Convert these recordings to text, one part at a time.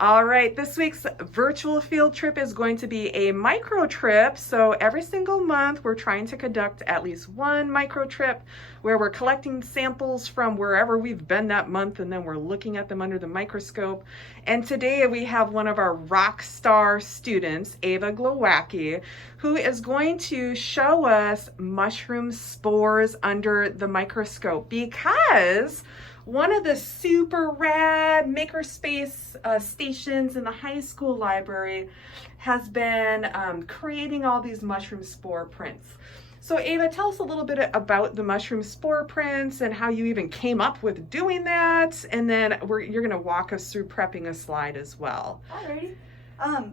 All right, this week's virtual field trip is going to be a micro trip. So every single month, we're trying to conduct at least one micro trip where we're collecting samples from wherever we've been that month, and then we're looking at them under the microscope. And today we have one of our rock star students, Ava Glowacki, who is going to show us mushroom spores under the microscope, because one of the super rad Makerspace stations in the high school library has been creating all these mushroom spore prints. So Ava, tell us a little bit about the mushroom spore prints and how you even came up with doing that, and then you're going to walk us through prepping a slide as well. Alrighty.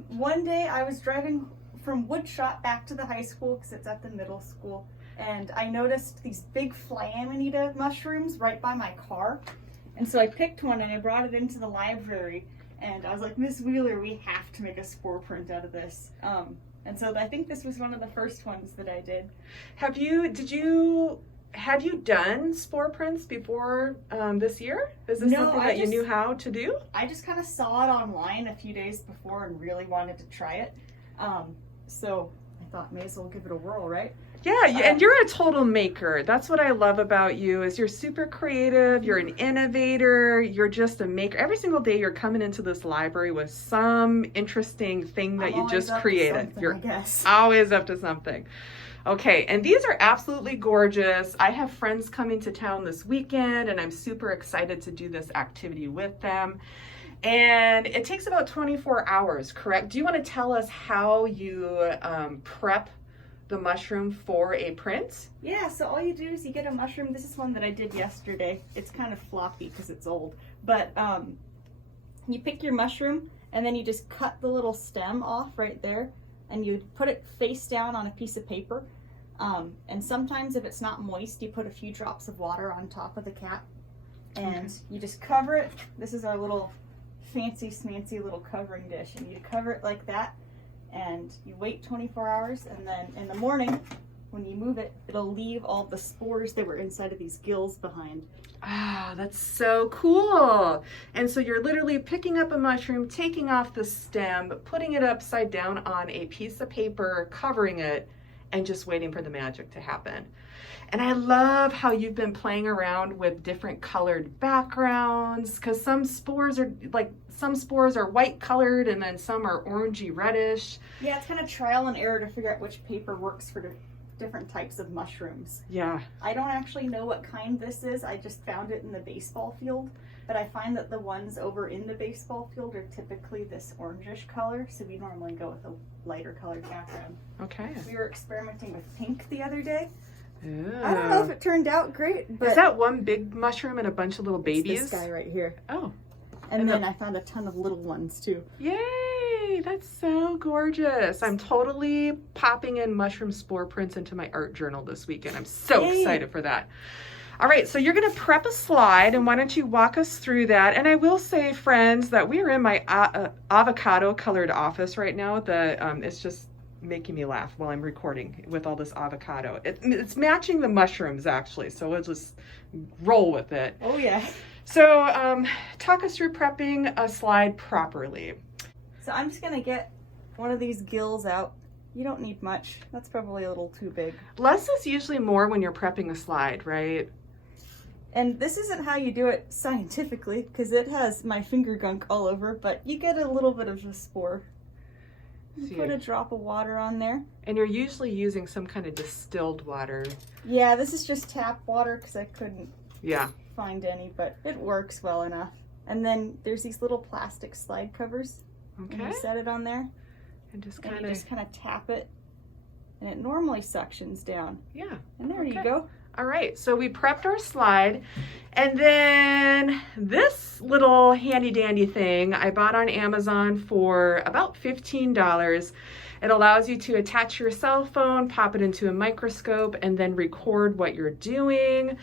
One day I was driving from Woodshot back to the high school because it's at the middle school, and I noticed these big Flamanita mushrooms right by my car. And so I picked one and I brought it into the library, and I was like, Miss Wheeler, we have to make a spore print out of this. And so I think this was one of the first ones that I did. Had you done spore prints before this year? Is this something that you knew how to do? I just kind of saw it online a few days before and really wanted to try it. So I thought, may as well give it a whirl, right? Yeah, and you're a total maker. That's what I love about you, is you're super creative, you're an innovator, you're just a maker. Every single day you're coming into this library with some interesting thing that you just created. You're always up to something. Okay, and these are absolutely gorgeous. I have friends coming to town this weekend, and I'm super excited to do this activity with them. And it takes about 24 hours, correct? Do you want to tell us how you prep the mushroom for a print? Yeah, so all you do is you get a mushroom. This is one that I did yesterday. It's kind of floppy because it's old. But you pick your mushroom, and then you just cut the little stem off right there, and you put it face down on a piece of paper. And sometimes if it's not moist, you put a few drops of water on top of the cap. And you just cover it. This is our little fancy smancy little covering dish, and you cover it like that, and you wait 24 hours, and then in the morning when you move it, it'll leave all the spores that were inside of these gills behind. Ah, that's so cool. And so you're literally picking up a mushroom, taking off the stem, putting it upside down on a piece of paper, covering it, and just waiting for the magic to happen. And I love how you've been playing around with different colored backgrounds, because some spores are white colored and then some are orangey reddish. Yeah, it's kind of trial and error to figure out which paper works for different types of mushrooms. Yeah. I don't actually know what kind this is. I just found it in the baseball field, but I find that the ones over in the baseball field are typically this orangish color, so we normally go with a lighter colored background. Okay. We were experimenting with pink the other day. Ooh. I don't know if it turned out great, but is that one big mushroom and a bunch of little babies? It's this guy right here. Oh. And then I found a ton of little ones too. Yay! That's so gorgeous. I'm totally popping in mushroom spore prints into my art journal this weekend. I'm so excited for that. All right, so you're going to prep a slide, and why don't you walk us through that? And I will say, friends, that we are in my avocado colored office right now. It's just making me laugh while I'm recording with all this avocado. It's matching the mushrooms, actually, so we'll just roll with it. Oh, yeah. So talk us through prepping a slide properly. So I'm just going to get one of these gills out. You don't need much. That's probably a little too big. Less is usually more when you're prepping a slide, right? And this isn't how you do it scientifically, because it has my finger gunk all over, but you get a little bit of the spore. You put a drop of water on there. And you're usually using some kind of distilled water. Yeah, this is just tap water because I couldn't find any, but it works well enough. And then there's these little plastic slide covers. Okay. And you set it on there. And just kind of tap it. And it normally suctions down. Yeah. And there you go. All right, so we prepped our slide, and then this little handy dandy thing I bought on Amazon for about $15. It allows you to attach your cell phone, pop it into a microscope, and then record what you're doing.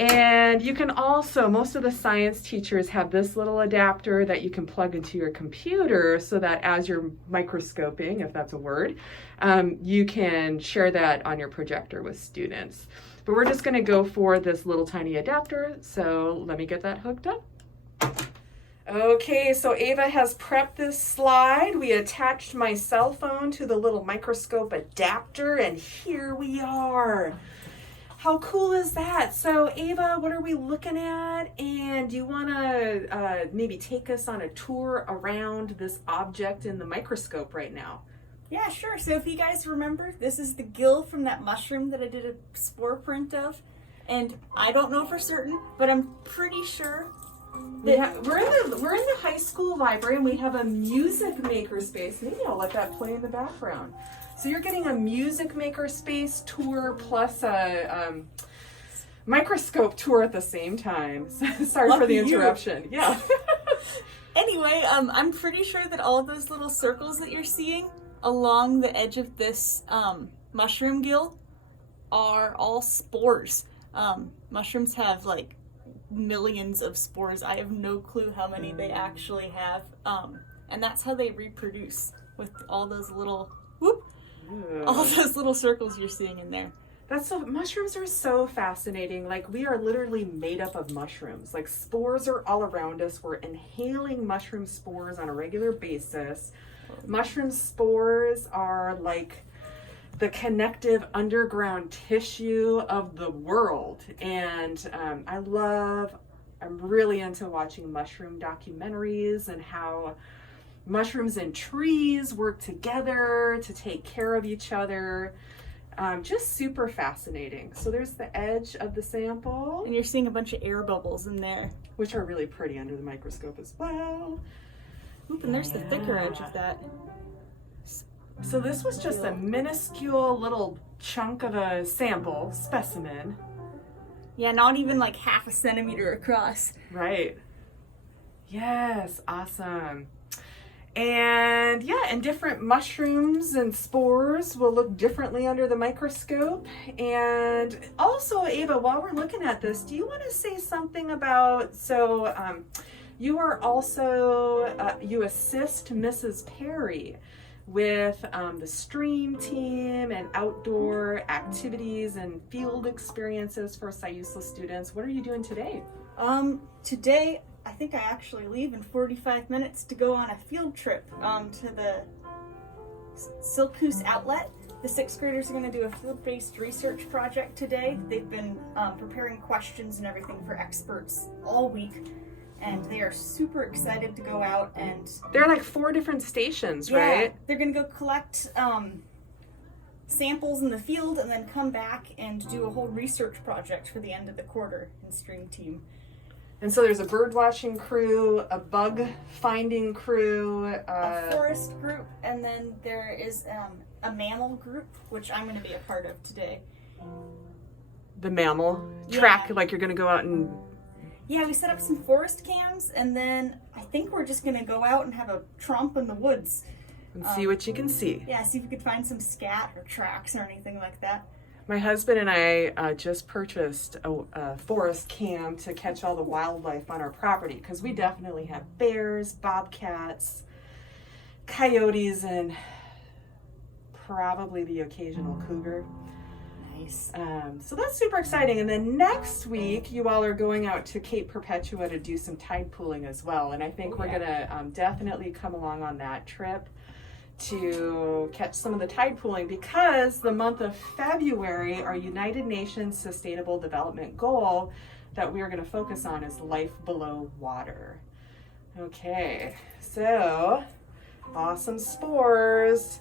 And you can also, most of the science teachers have this little adapter that you can plug into your computer so that as you're microscoping, if that's a word, you can share that on your projector with students. But we're just going to go for this little tiny adapter, so let me get that hooked up. Okay, so Ava has prepped this slide. We attached my cell phone to the little microscope adapter, and here we are. How cool is that? So Ava, what are we looking at? And do you want to maybe take us on a tour around this object in the microscope right now? Yeah, sure. So if you guys remember, this is the gill from that mushroom that I did a spore print of. And I don't know for certain, but I'm pretty sure that We're in the high school library, and we have a music makerspace. Maybe I'll let that play in the background. So you're getting a music makerspace tour plus a microscope tour at the same time. Sorry for the interruption. Yeah. Anyway, I'm pretty sure that all of those little circles that you're seeing along the edge of this mushroom gill are all spores. Mushrooms have like millions of spores. I have no clue how many they actually have. And that's how they reproduce, with all those little all those little circles you're seeing in there. Mushrooms are so fascinating. Like, we are literally made up of mushrooms. Like, spores are all around us. We're inhaling mushroom spores on a regular basis. Mushroom spores are like the connective underground tissue of the world. And I'm really into watching mushroom documentaries and how mushrooms and trees work together to take care of each other. Just super fascinating. So there's the edge of the sample. And you're seeing a bunch of air bubbles in there, which are really pretty under the microscope as well. Oop, and there's the thicker edge of that. So this was just a minuscule little chunk of a sample specimen. Yeah, not even like half a centimeter across. Right. Yes, awesome. And yeah, and different mushrooms and spores will look differently under the microscope. And also, Ava, while we're looking at this, do you want to say something about, you are also, you assist Mrs. Perry with the stream team and outdoor activities and field experiences for Siuslaw students. What are you doing today? Today, I think I actually leave in 45 minutes to go on a field trip to the Silkus outlet. The 6th graders are going to do a field-based research project today. They've been preparing questions and everything for experts all week, and they are super excited to go out and... There are like 4 different stations, right? They're going to go collect samples in the field and then come back and do a whole research project for the end of the quarter in stream team. And so there's a bird watching crew, a bug finding crew, a forest group, and then there is a mammal group, which I'm going to be a part of today. The mammal track, like you're going to go out and... Yeah, we set up some forest cams, and then I think we're just going to go out and have a tromp in the woods. And see what you can see. Yeah, see if we could find some scat or tracks or anything like that. My husband and I just purchased a forest cam to catch all the wildlife on our property, because we definitely have bears, bobcats, coyotes, and probably the occasional cougar. Nice. So that's super exciting. And then next week, you all are going out to Cape Perpetua to do some tide pooling as well. And I think we're going to definitely come along on that trip to catch some of the tide pooling, because the month of February, our United Nations Sustainable Development Goal that we are going to focus on is life below water. Okay, so awesome spores.